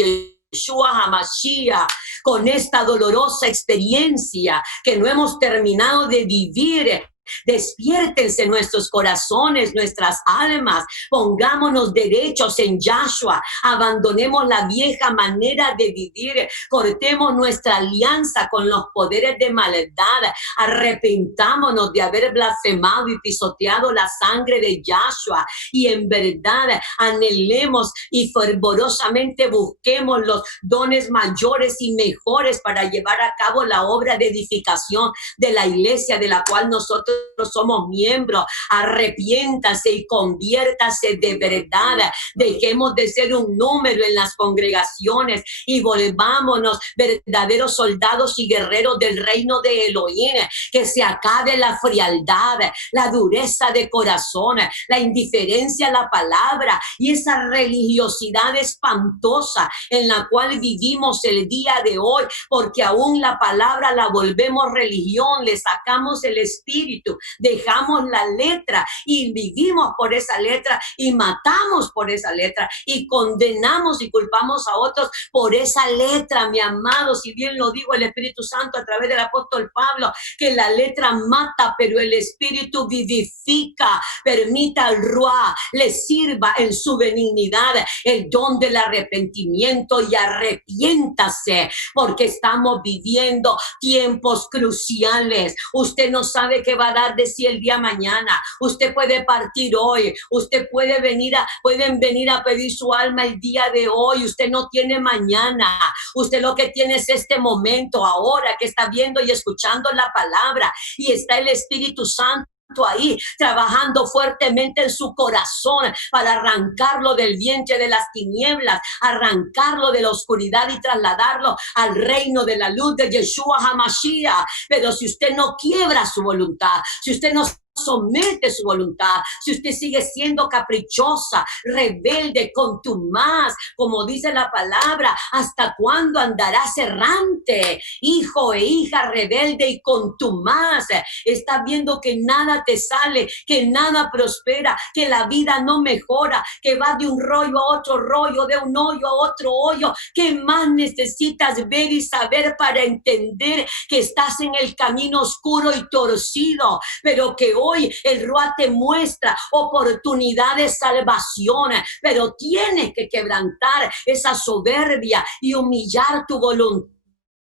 Yeshua HaMashiach, con esta dolorosa experiencia que no hemos terminado de vivir. Despiértense nuestros corazones, nuestras almas, pongámonos derechos en Yahshua, abandonemos la vieja manera de vivir, cortemos nuestra alianza con los poderes de maldad, arrepentámonos de haber blasfemado y pisoteado la sangre de Yahshua, y en verdad anhelemos y fervorosamente busquemos los dones mayores y mejores para llevar a cabo la obra de edificación de la iglesia de la cual nosotros somos miembros. Arrepiéntase y conviértase de verdad. Dejemos de ser un número en las congregaciones y volvámonos verdaderos soldados y guerreros del reino de Elohim. Que se acabe la frialdad, la dureza de corazón, la indiferencia a la palabra y esa religiosidad espantosa en la cual vivimos el día de hoy, porque aún la palabra la volvemos religión, le sacamos el espíritu, dejamos la letra y vivimos por esa letra y matamos por esa letra y condenamos y culpamos a otros por esa letra, mi amado. Si bien lo dijo el Espíritu Santo a través del apóstol Pablo, que la letra mata, pero el espíritu vivifica. Permita al Ruá le sirva en su benignidad el don del arrepentimiento y arrepiéntase, porque estamos viviendo tiempos cruciales. Usted no sabe qué va a dar de sí el día mañana. Usted puede partir hoy, usted pueden venir a pedir su alma el día de hoy. Usted no tiene mañana, usted lo que tiene es este momento, ahora que está viendo y escuchando la palabra, y está el Espíritu Santo ahí trabajando fuertemente en su corazón para arrancarlo del vientre de las tinieblas, arrancarlo de la oscuridad y trasladarlo al reino de la luz de Yeshua HaMashiach. Pero si usted no quiebra su voluntad, si usted no somete su voluntad, si usted sigue siendo caprichosa, rebelde, contumaz, como dice la palabra, ¿hasta cuándo andarás errante, hijo e hija rebelde y contumaz? Estás viendo que nada te sale, que nada prospera, que la vida no mejora, que va de un rollo a otro rollo, de un hoyo a otro hoyo. ¿Qué más necesitas ver y saber para entender que estás en el camino oscuro y torcido, pero que hoy el Ruá te muestra oportunidad de salvación, pero tienes que quebrantar esa soberbia y humillar tu voluntad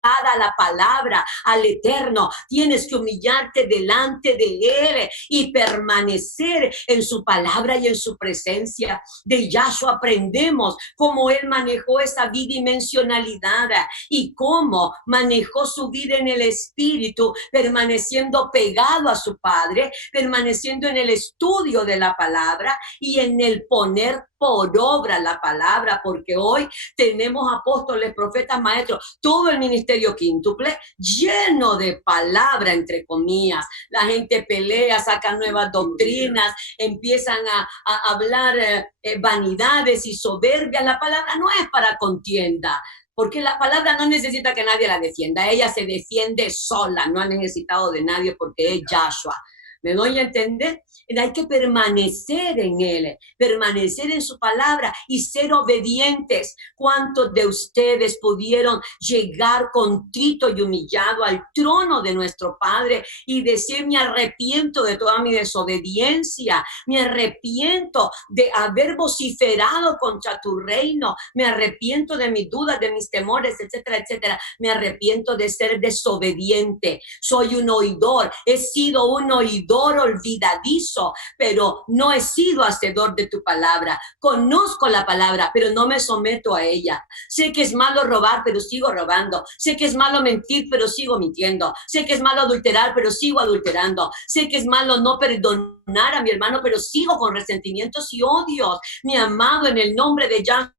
a la palabra, al Eterno. Tienes que humillarte delante de Él y permanecer en su palabra y en su presencia. De Yahshua aprendemos cómo Él manejó esa bidimensionalidad y cómo manejó su vida en el Espíritu, permaneciendo pegado a su Padre, permaneciendo en el estudio de la palabra y en el poner por obra la palabra, porque hoy tenemos apóstoles, profetas, maestros, todo el ministerio quíntuple lleno de palabra, entre comillas. La gente pelea, saca nuevas doctrinas, empiezan a hablar vanidades y soberbias. La palabra no es para contienda, porque la palabra no necesita que nadie la defienda. Ella se defiende sola, no ha necesitado de nadie porque es Yahshua. ¿Me doy a entender? Hay que permanecer en Él, permanecer en su palabra y ser obedientes. ¿Cuántos de ustedes pudieron llegar contrito y humillado al trono de nuestro Padre y decir: me arrepiento de toda mi desobediencia, me arrepiento de haber vociferado contra tu reino, me arrepiento de mis dudas, de mis temores, etcétera, etcétera, me arrepiento de ser desobediente, soy un oidor, he sido un oidor olvidadizo, pero no he sido hacedor de tu palabra. Conozco la palabra, pero no me someto a ella. Sé que es malo robar, pero sigo robando. Sé que es malo mentir, pero sigo mintiendo. Sé que es malo adulterar, pero sigo adulterando. Sé que es malo no perdonar a mi hermano, pero sigo con resentimientos y odios. Mi amado, en el nombre de Yahshua,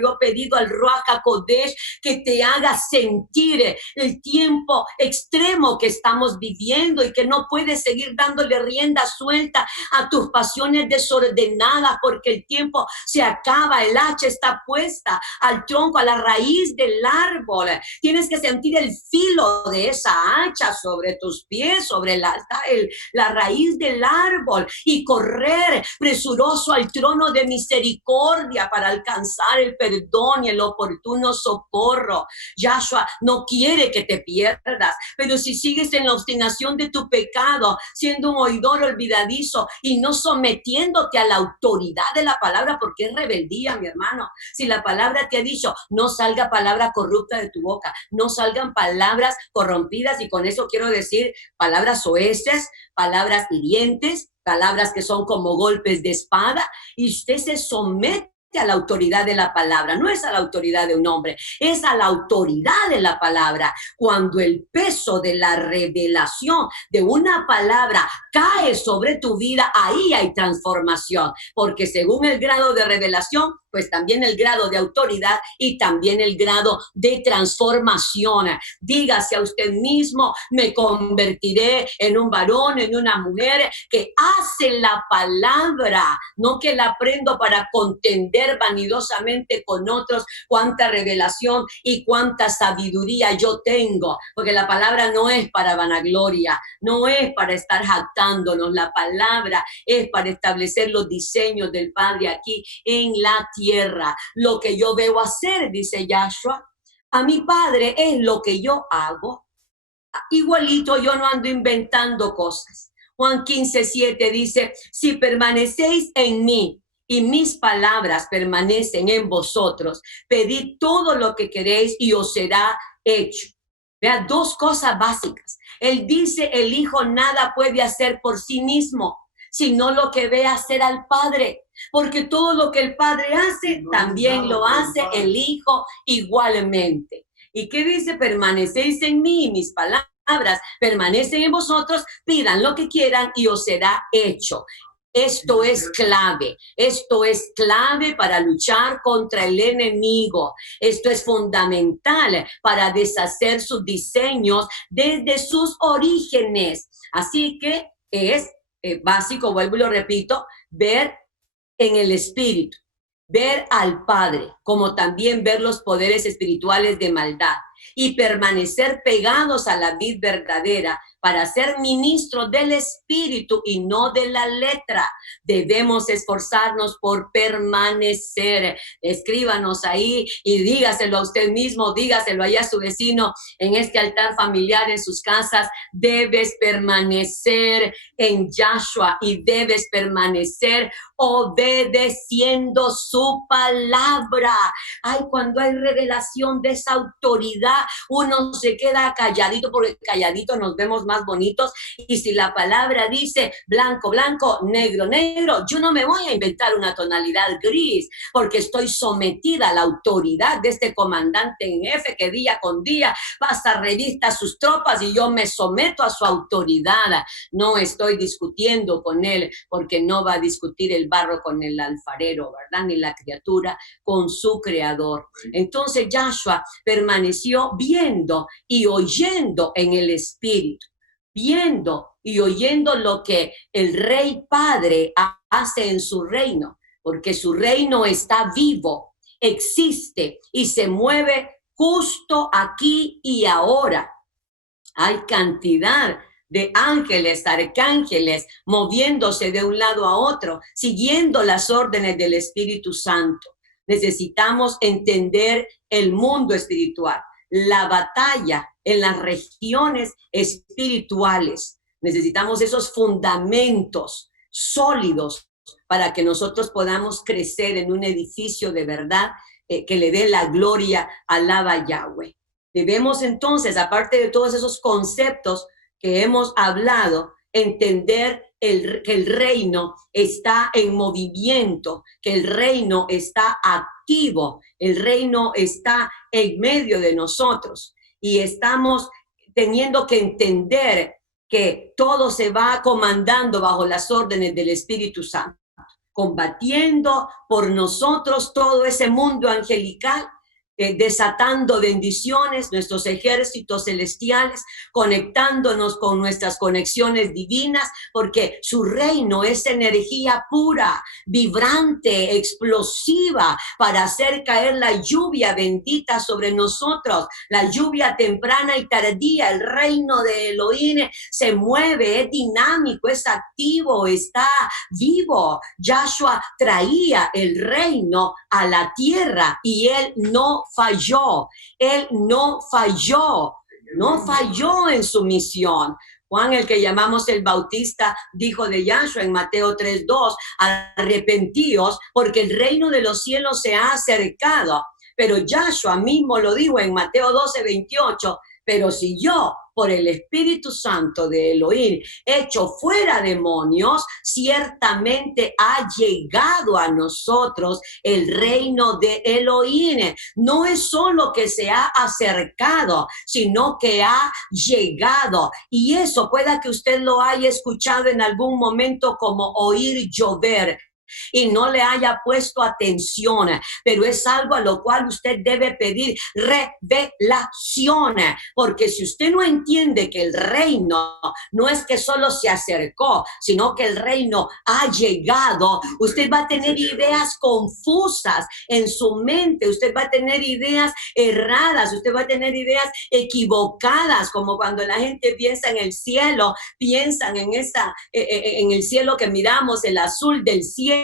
yo he pedido al Ruach HaKodesh que te haga sentir el tiempo extremo que estamos viviendo y que no puedes seguir dándole rienda suelta a tus pasiones desordenadas, porque el tiempo se acaba, el hacha está puesta al tronco, a la raíz del árbol. Tienes que sentir el filo de esa hacha sobre tus pies, sobre la raíz del árbol, y correr presuroso al trono de misericordia para alcanzar el perdón y el oportuno socorro. Yahshua no quiere que te pierdas, pero si sigues en la obstinación de tu pecado, siendo un oidor olvidadizo y no sometiéndote a la autoridad de la palabra, porque es rebeldía, mi hermano. Si la palabra te ha dicho: no salga palabra corrupta de tu boca, no salgan palabras corrompidas, y con eso quiero decir palabras soeces, palabras hirientes, palabras que son como golpes de espada, y usted se somete a la autoridad de la palabra. No es a la autoridad de un hombre, es a la autoridad de la palabra. Cuando el peso de la revelación de una palabra cae sobre tu vida, ahí hay transformación, porque según el grado de revelación, pues también el grado de autoridad y también el grado de transformación. Dígase a usted mismo: me convertiré en un varón, en una mujer que hace la palabra, no que la aprendo para contender vanidosamente con otros cuánta revelación y cuánta sabiduría yo tengo, porque la palabra no es para vanagloria, no es para estar jactándonos. La palabra es para establecer los diseños del Padre aquí en la tierra. Lo que yo veo hacer, dice Yahshua, a mi Padre es lo que yo hago. Igualito, yo no ando inventando cosas. Juan 15:7 dice: si permanecéis en mí y mis palabras permanecen en vosotros, pedid todo lo que queréis y os será hecho. Vea, dos cosas básicas. Él dice: el Hijo nada puede hacer por sí mismo, sino lo que ve hacer al Padre. Porque todo lo que el Padre hace, también lo hace el Hijo igualmente. ¿Y qué dice? Permanecéis en mí y mis palabras permanecen en vosotros, pidan lo que quieran y os será hecho. Esto es clave para luchar contra el enemigo. Esto es fundamental para deshacer sus diseños desde sus orígenes. Así que es básico, vuelvo y lo repito, ver en el Espíritu, ver al Padre, como también ver los poderes espirituales de maldad y permanecer pegados a la vid verdadera para ser ministros del Espíritu y no de la letra. Debemos esforzarnos por permanecer. Escríbanos ahí y dígaselo a usted mismo, dígaselo ahí a su vecino en este altar familiar, en sus casas. Debes permanecer en Yahshua y debes permanecer obedeciendo su palabra. Ay, cuando hay revelación de esa autoridad, uno se queda calladito, porque calladito nos vemos más bonitos. Y si la palabra dice blanco, blanco, negro, negro, yo no me voy a inventar una tonalidad gris, porque estoy sometida a la autoridad de este comandante en jefe que día con día pasa revista a sus tropas y yo me someto a su autoridad. No estoy discutiendo con él, porque no va a discutir el barro con el alfarero, ¿verdad? Ni la criatura con su creador. Entonces Yahshua permaneció viendo y oyendo en el Espíritu, viendo y oyendo lo que el Rey Padre hace en su reino, porque su reino está vivo, existe y se mueve justo aquí y ahora. Hay cantidad de ángeles, arcángeles, moviéndose de un lado a otro, siguiendo las órdenes del Espíritu Santo. Necesitamos entender el mundo espiritual, la batalla en las regiones espirituales. Necesitamos esos fundamentos sólidos para que nosotros podamos crecer en un edificio de verdad que le dé la gloria, alaba a Yahweh. Debemos entonces, aparte de todos esos conceptos que hemos hablado, entender que el reino está en movimiento, que el reino está activo, el reino está en medio de nosotros y estamos teniendo que entender que todo se va comandando bajo las órdenes del Espíritu Santo, combatiendo por nosotros todo ese mundo angelical, desatando bendiciones, nuestros ejércitos celestiales, conectándonos con nuestras conexiones divinas, porque su reino es energía pura, vibrante, explosiva, para hacer caer la lluvia bendita sobre nosotros, la lluvia temprana y tardía. El reino de Elohim se mueve, es dinámico, es activo, está vivo. Yahshua traía el reino a la tierra y él no falló, él no falló en su misión. Juan, el que llamamos el Bautista, dijo de Yahshua en Mateo 3:2, arrepentíos porque el reino de los cielos se ha acercado. Pero Yahshua mismo lo dijo en Mateo 12:28, pero si yo, por el Espíritu Santo de Elohim, echo fuera demonios, ciertamente ha llegado a nosotros el reino de Elohim. No es solo que se ha acercado, sino que ha llegado. Y eso pueda que usted lo haya escuchado en algún momento como oír llover y no le haya puesto atención, pero es algo a lo cual usted debe pedir revelación, porque si usted no entiende que el reino no es que solo se acercó, sino que el reino ha llegado, usted va a tener ideas confusas en su mente, usted va a tener ideas erradas, usted va a tener ideas equivocadas, como cuando la gente piensa en el cielo, piensan en el cielo que miramos, el azul del cielo,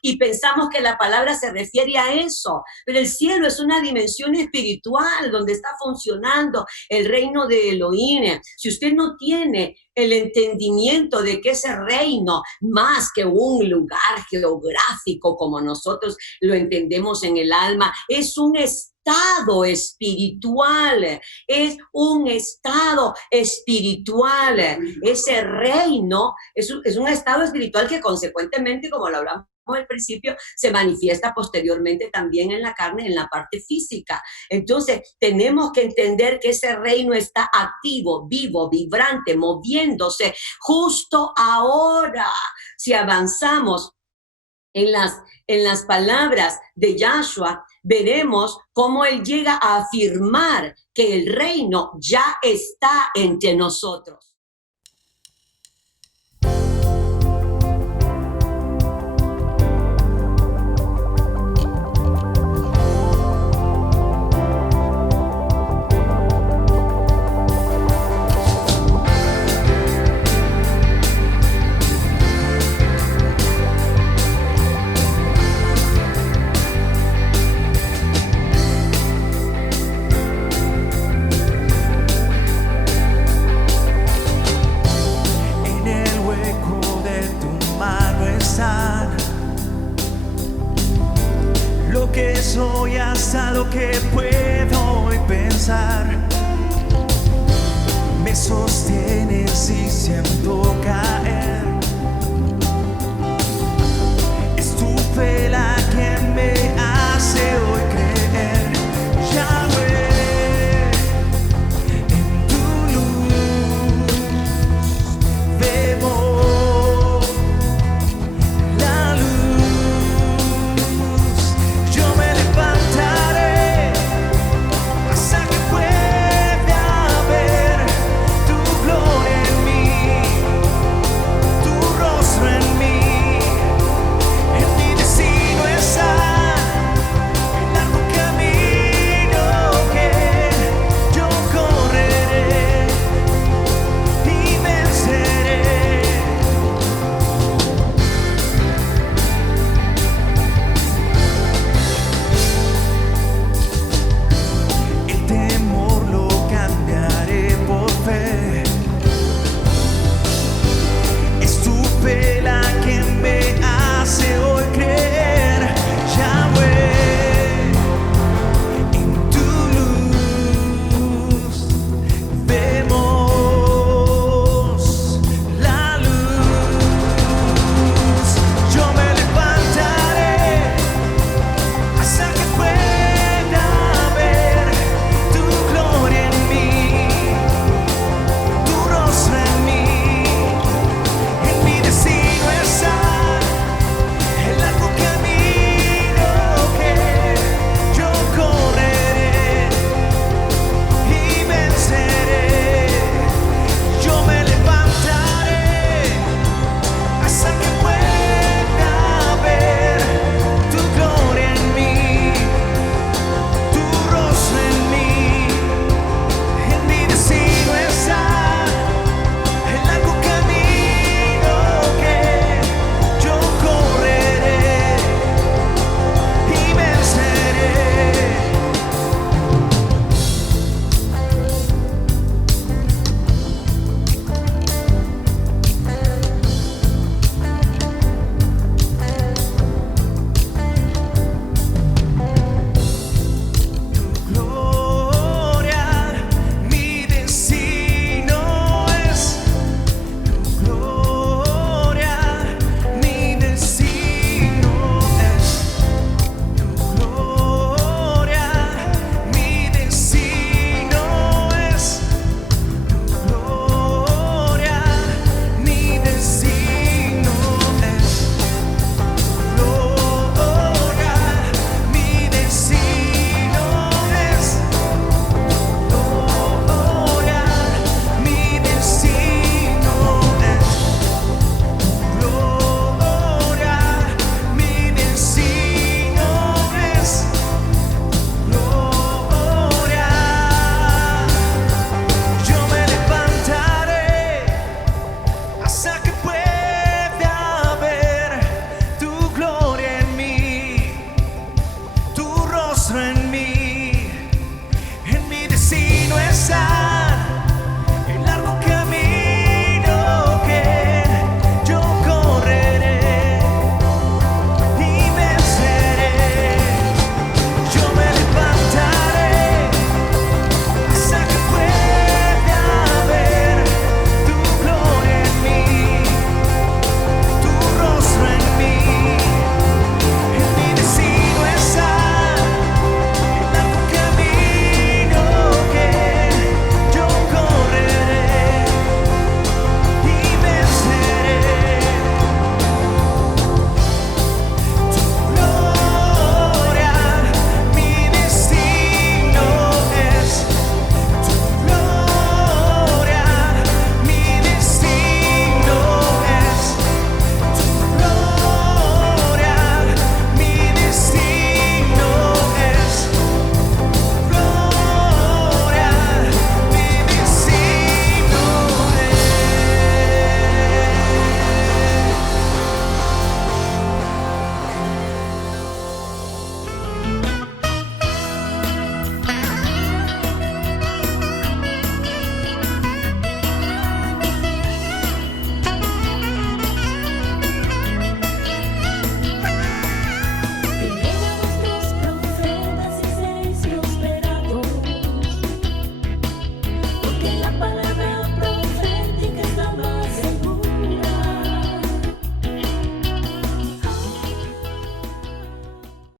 y pensamos que la palabra se refiere a eso, pero el cielo es una dimensión espiritual donde está funcionando el reino de Elohim. Si usted no tiene el entendimiento de que ese reino, más que un lugar geográfico como nosotros lo entendemos en el alma, es un estado espiritual, es un estado espiritual. Ese reino es un estado espiritual que consecuentemente, como lo hablamos al principio, se manifiesta posteriormente también en la carne, en la parte física. Entonces, tenemos que entender que ese reino está activo, vivo, vibrante, moviéndose justo ahora. Si avanzamos en las palabras de Yahshua, veremos cómo él llega a afirmar que el reino ya está entre nosotros. soy hasta lo que puedo hoy pensar. Me sostienes y siento caer.